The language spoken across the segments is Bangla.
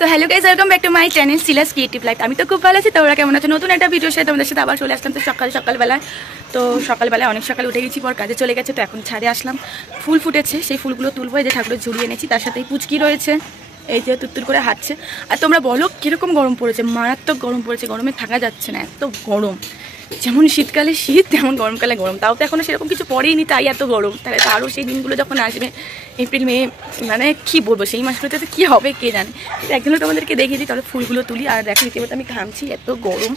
তো hello guys, welcome back to my channel Shila's creative life. আমি তো খুব ভালো আছি, তোমরা কেমন আছো? নতুন একটা ভিডিওর সাথে তোমাদের সাথে আবার চলে আসলাম। তো সকালবেলায় অনেক সকালে উঠে গেছি, পর কাজে চলে গেছে। তো এখন ছাদে আসলাম, ফুল ফুটেছে, সেই ফুলগুলো তুলবো। এই যে ঠাকুরের ঝুড়িয়ে এনেছি, তার সাথে পুচকি রয়েছে, এই যে তুত্তুর করে হাঁটছে। আর তোমরা বলো কিরকম গরম পড়েছে? মারাত্মক গরম পড়েছে, গরমে থাকা যাচ্ছে না, এত গরম। যেমন শীতকালে শীত, তেমন গরমকালে গরম। তাও তো এখনও সেরকম কিছু পড়েইনি, তাই এত গরম। তাহলে তো আরও সেই দিনগুলো যখন আসবে, এপ্রিল মে, মানে কী বলবো, সেই মাসগুলোতে তো কী হবে কে জানে। একদিনও তোমাদেরকে দেখিয়ে দিই, তাহলে ফুলগুলো তুলি। আর দেখো রীতিমতো আমি ঘামছি, এত গরম।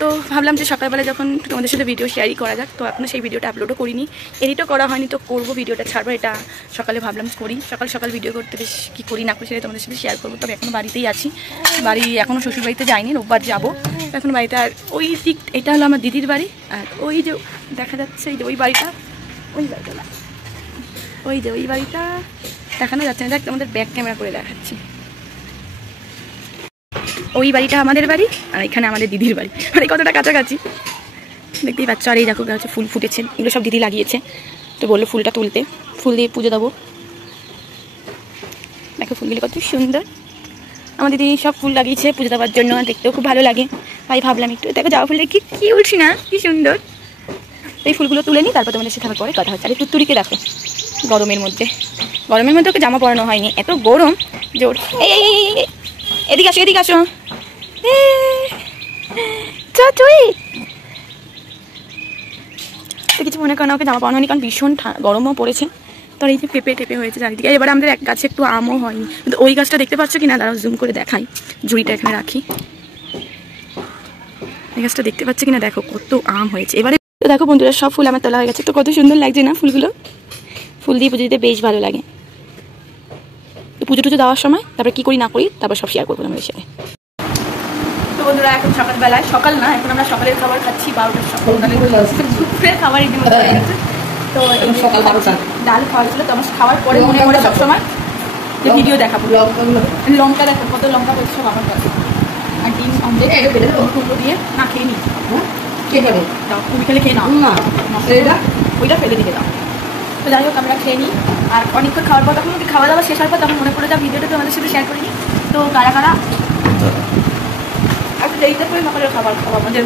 তো ভাবলাম যে সকালবেলা যখন তোমাদের সাথে ভিডিও শেয়ারই করা যাক। তো এখনও সেই ভিডিওটা আপলোডও করিনি, এডিটও করা হয়নি। তো করবো, ভিডিওটা ছাড়বো। এটা সকালে ভাবলাম করি, সকাল ভিডিও করতে বেশ কী করি না করি সেটা তোমাদের সাথে শেয়ার করবো। তবে এখনও বাড়িতেই আছি, এখনও শ্বশুরবাড়িতে যাইনি, রোববার যাবো এখন বাড়িতে। আর ওই দিক, এটা হলো আমার দিদির বাড়ি। আর ওই যে দেখা যাচ্ছে, এই যে ওই বাড়িটা দেখানো যাচ্ছে না, দেখ আমাদের ব্যাক ক্যামেরা করে দেখাচ্ছি। ওই বাড়িটা আমাদের বাড়ি, আর এখানে আমাদের দিদির বাড়ি, মানে কতটা কাছাকাছি দেখতেই পাচ্ছ। আর এই দেখো গাছে ফুল ফুটেছে, এগুলো সব দিদি লাগিয়েছে। তো বললো ফুলটা তুলতে, ফুল দিয়ে পুজো দেবো। দেখো ফুলগুলো কত সুন্দর, আমার দিদি সব ফুল লাগিয়েছে পুজো দেওয়ার জন্য, দেখতেও খুব ভালো লাগে। তাই ভাবলাম একটু দেখো যাওয়া ফুলটা কি উঠছি না, কি সুন্দর। এই ফুলগুলো তুলে নিই, তারপর তোমাদের সাথে থাকার পরে কথা হচ্ছে। আর তুত্তুরিকে দেখো, গরমের মধ্যে ওকে জামা পরানো হয়নি, এত গরম যে ওর। এদিকে আসো কিছু মনে করো না, ওকে জামা পরানো হয়নি, কারণ ভীষণ গরমও পড়েছে। তো এই যে পেঁপে হয়েছে চারিদিকে। এবার আমাদের এক গাছে একটু আমও হয়নি, কিন্তু ওই গাছটা দেখতে পাচ্ছ কি না, দাঁড়াও জুম করে দেখাই। ঝুড়িটা এখানে রাখি, এই গাছটা দেখতে পাচ্ছ কিনা, দেখো কত আম হয়েছে এবারে। তো দেখো বন্ধুরা, সব ফুল আমার তোলা হয়ে গেছে। তো কত সুন্দর লাগছে না ফুলগুলো? ফুল দিয়ে পুজো দিতে বেশ ভালো লাগে। তো পুজো টুজো দেওয়ার সময় তারপর কি করি না করি, তারপর সব শেয়ার করবো আমাদের সাথে। তো বন্ধুরা, এখন সকালবেলায়, সকাল না, এখন আমরা সকালের খাবার খাচ্ছি 12টার সময়। দুপুরের খাবার ইতিমধ্যে হয়ে গেছে। তো সকাল 12টা ডাল খাওয়া ছিল। তো আমার খাওয়ার পরে মনে করে সবসময় যে ভিডিও দেখাবো। লঙ্কা দেখো কত লঙ্কা হচ্ছে সব আমার কাছে। আর ডিম অমলেট কুমড়ো দিয়ে না খেয়ে নিই, খেয়ে যাবে দাও, তুমি খেলে খেয়ে নাও না, ওইটা ফেলে দিকে দাও। তো যাই হোক, আমরা খেয়ে নিই। আর অনেকক্ষণ খাওয়ার পর, তখন খাওয়া দাওয়া শেষ হওয়ার পর তখন মনে করে যা ভিডিওটা তো আমাদের সাথে শেয়ার করিনি। তো কারা একটু দেরিতে করে সকালের খাবার খাওয়া আমাদের।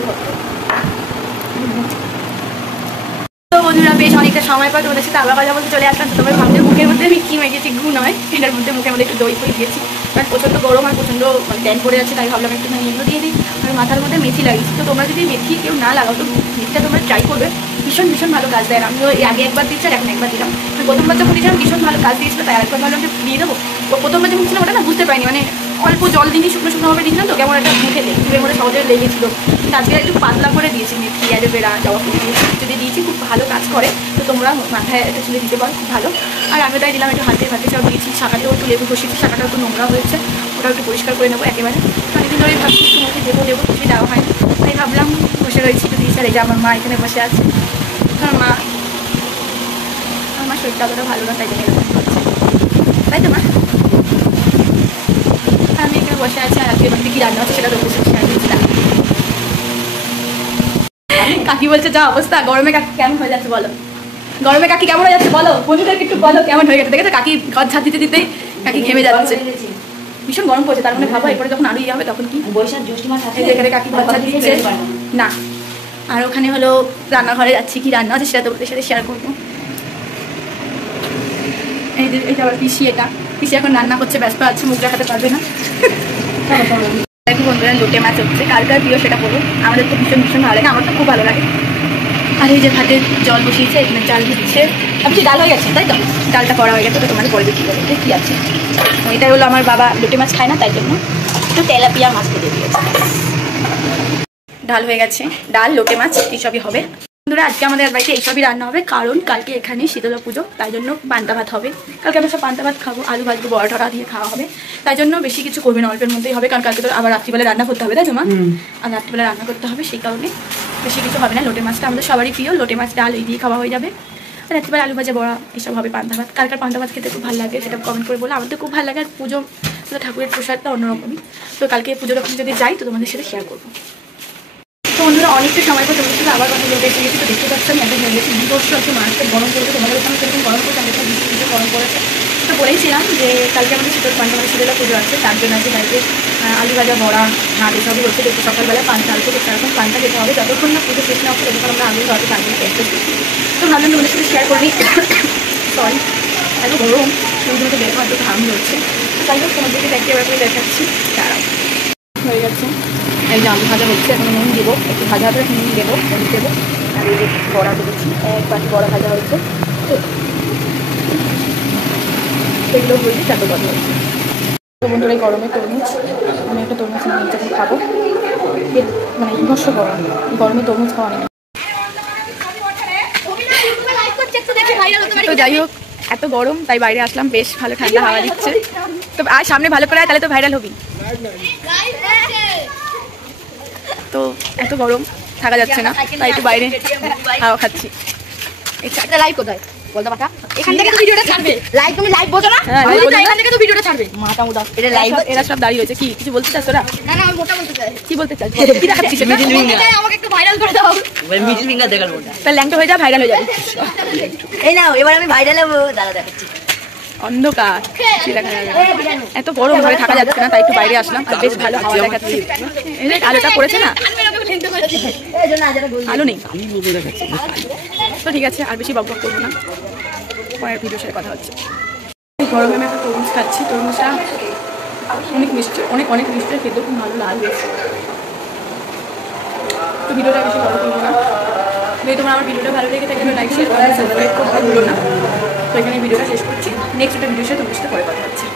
তো বন্ধুরা, বেশ অনেকটা সময় পর তোমাদের সাথে আবার কথা বলতে চলে আসলাম। তো তোমার ভাবলে মুখের মধ্যে আমি কি মেখেছি, ঘু নয়, এটার মধ্যে মুখের মধ্যে একটু দই দিয়েছি। কারণ প্রচণ্ড গরম আর প্রচণ্ড ট্যান পড়ে যাচ্ছে, তাই ভাবলাম একটু এগুলো দিয়ে দিই। আর মাথার মধ্যে মেথি লাগিয়েছি। তো তোমরা যদি মেথি কেউ না লাগাও, তো মেথিটা তোমরা ট্রাই করবে, ভীষণ ভালো কাজ দেয়। আমিও আগে একবার দিচ্ছি, আর এখন একবার দিলাম। প্রথমবার যখন দিয়েছিলাম ভীষণ ভালো কাজ দিয়েছিল, তাই আরেকবার ভাবলাম যে দিয়ে দেবো। প্রথমবার যখন ছিল ওটা না বুঝতে পারিনি, মানে অল্প জল দিনই শুকনোভাবে দিয়েছিলাম, তো কেমন একটা মুখের মধ্যে সহজে লেগেছিলো। কিন্তু আজকে একটু পাতলা করে দিয়েছি, মেথি, অ্যালোভেরা, জবা ফুল দিয়ে যদি দিয়েছি, খুব ভালো কাজ করে। তো তোমরা মাথায় একটা চুলে দিতে পারো, খুব ভালো। আর আমি তাই দিলাম, একটু হাতে সব দিয়েছি। শাখাটাও একটু লেবু বসিয়েছি, শাখাটাও একটু নোংরা হয়েছে, ওটাও একটু পরিষ্কার করে নেবো একেবারে। অনেকদিন ধরেই ভাবছি একটু মুখে দেবো, কিছু দেওয়া হয়, তাই ভাবলাম বসে রয়েছি একটু দিয়েছি। আর এই যে আমার মা এখানে বসে আছে, আমার মা শরীরটা অতটা ভালো না, তাই জন্য এরকম করছে, তাই তো মা? আমি এখানে বসে আছি। আর আজকে বাড়িতে কি রান্না হচ্ছে সেটা তোমাদের সাথে শেয়ার করছি। কাকি বলছে যা অবস্থা, গরমে কাকি কেমন হয়ে যাচ্ছে বলো, গরমে কাকি কেমন হয়ে যাচ্ছে বলো, বন্ধুদেরকে একটু বলো কেমন হয়ে গেছে। দেখেছো কাকি ঘর ছাদ দিতেই কাকি ঘেমে যাচ্ছে, ভীষণ গরম পড়ছে। তার মানে ভাবো এরপরে যখন আরো হবে তখন কি, বৈশাখ জ্যৈষ্ঠ মাস আছে, এখানে কাকি ঘর ছাদ দিচ্ছে না। আর ওখানে হলো রান্নাঘরে যাচ্ছি, কি রান্না আছে সেটা তোমাদের সাথে শেয়ার করবো। এই যে আবার পিসি এখন রান্না করছে, ব্যস্ত আছে, মুখ দেখাতে পারবে না। দেখো বন্ধুরা, লোটে মাছ হচ্ছে, কার প্রিয় সেটা বলো। আমাদের তো ভীষণ ভালো লাগে, আমার তো খুব ভালো লাগে। আর এই যে ভাতের জল বসিয়েছে, এখানে চাল দিচ্ছে। আপনি ডাল হয়ে গেছে, তাই তো? ডালটা করা হয়ে গেছে। তো তোমাদের পরে দেখি বলতে কী আছে। এটা হলো আমার বাবা লোটে মাছ খায় না, তাই জন্য একটু তেলাপিয়া মাছ কেটে দিয়েছে। ডাল হয়ে গেছে, ডাল, লোটে মাছ এইসবই হবে। বন্ধুরা, আজকে আমাদের বাড়িতে এইসবই রান্না হবে, কারণ কালকে এখানে শীতলা পুজো, তাই জন্য পান্তা ভাত হবে। কালকে আমরা সব পান্তা ভাত খাবো, আলু ভাজবো, বড়া টড়া দিয়ে খাওয়া হবে। তাই জন্য বেশি কিছু করবে না, অল্পের মধ্যেই হবে। কারণ কালকে তো আবার রাত্রিবেলা রান্না করতে হবে, তাই তো মা? আর রাত্রিবেলা রান্না করতে হবে, সেই কারণে বেশি কিছু হবে না। লোটে মাছটা আমাদের সবারই প্রিয়, লোটে মাছ ডাল এই দিয়ে খাওয়া হয়ে যাবে। আর রাত্রিবেলা আলু ভাজা, বড়া এসব হবে। পান্তা ভাত, কালকার পান্তা ভাত খেতে খুব ভালো লাগে, সেটা কমেন্ট করে বলে। আমার তো খুব ভালো লাগে। আর পুজো ঠাকুরের প্রসাদটা অন্যরকমই। তো কালকে পুজোর ওখানে যদি যাই, তো তোমাদের সাথে শেয়ার করবো। তো বন্ধুরা, অনেকটা সময় পর তোমাদের সাথে আবার কথা বলতে এসে গেছি। তো দেখতে পাচ্ছি আমি একদম হয়ে গেছি, 2 বছর আছে, মাছটা গরম পড়েছে। তোমাদের ওখানে সেরকম গরম পড়েছে, আমাদের বৃষ্টি গরম পড়েছে। তো বলেইছিলাম যে কালকে আমাদের শীতল পান্তা মানে শীতলা পুজো আছে, তার জন্য আছে বাড়িতে আলু ভাজা বড়া না এসবই হচ্ছে। দেখতে সকালবেলা পান্তা আলু করতে এখন পান্তা খেতে হবে, যতক্ষণ না পুজো শেষ না হচ্ছে ততক্ষণ আমরা আলু ভাজা পান্তা খেতে। তো ভাবলাম তোমাদের সাথে শেয়ার করি। সরি, এত গরম রোদে বের হওয়ার একটু ঘাম হচ্ছে। তাই হোক তোমাদেরকে দেখতে এবার করে দেখাচ্ছি। দাঁড়াও, হয়ে যাচ্ছে। এই যে আলু ভাজা হচ্ছে, এখন নুন দেবো, একটু ভাজা ভাজা নুন দেবো, হলুদ দেবো। আর এই যে বড়া দেবেছি, এক বাটি বড়া ভাজা হচ্ছে। সেগুলো বলছি তারপর কথা হচ্ছে। তো বন্ধুরা এই গরমে তরমুজ, আমি একটা তরমুজ নিয়ে যখন খাবো, মানে বিভৎস গরম, গরমে তরমুজ খাওয়া নেই। তো যাই হোক, এত গরম তাই বাইরে আসলাম, বেশ ভালো ঠান্ডা হাওয়া দিচ্ছে। তো আর সামনে ভালো করে তাহলে তো ভাইরাল হবি। তো এত গরম থাকা যাচ্ছে না, তাই একটু বাইরে হাওয়া খাচ্ছি। এটা লাইভ কোথায় বলতে পারতা? এখান থেকে তো ভিডিওটা ছাড়বে। লাইভ তুমি লাইভ বোঝো না? হ্যাঁ, এখান থেকে তো ভিডিওটা ছাড়বে। মাথা মুদা। এটা লাইভ, এরা সব দাঁড়িয়ে রয়েছে। কি কিছু বলতে চাস তোরা? না না আমি মোটা বলতে চাই। কি বলতে চাস? কি দেখাচ্ছিস? আমাকে একটু ভাইরাল করে দাও। মিডিল ফিঙ্গার দেখার মোটা। তাহলে ল্যাংটা হয়ে যা, ভাইরাল হয়ে যাবে। এই নাও এবার আমি ভাইরাল হবো, দাঁড়া দেখাচ্ছি। অন্ধকার কি দেখা যাবে, এত গরম ভাবে থাকা যাচ্ছে না, তাই একটু বাইরে আসলাম। আর বেশ ভালো হাওয়া দেখাচ্ছি। এই যে আলোটা পড়েছে না, আলো নেই তো ঠিক আছে, আর বেশি বক বক করবো না, পরের ভিডিওর সাথে কথা হচ্ছে। গরমে আমি একটা তরমুজ খাচ্ছি, তরমুজটা অনেক মিষ্টি, অনেক অনেক মিষ্টি, খেতেও খুব ভালো লাল হয়েছে। তো ভিডিওটা বেশি বড় করবো না। যদি তোমার আমার ভিডিওটা ভালো লেগে থাকে লাইক শেয়ার কমেন্ট সাবস্ক্রাইব করতে ভুলো না। তো এখানে ভিডিওটা শেষ করছি, নেক্সট একটা ভিডিওর সাথে তোমার সাথে পরে কথা হচ্ছে।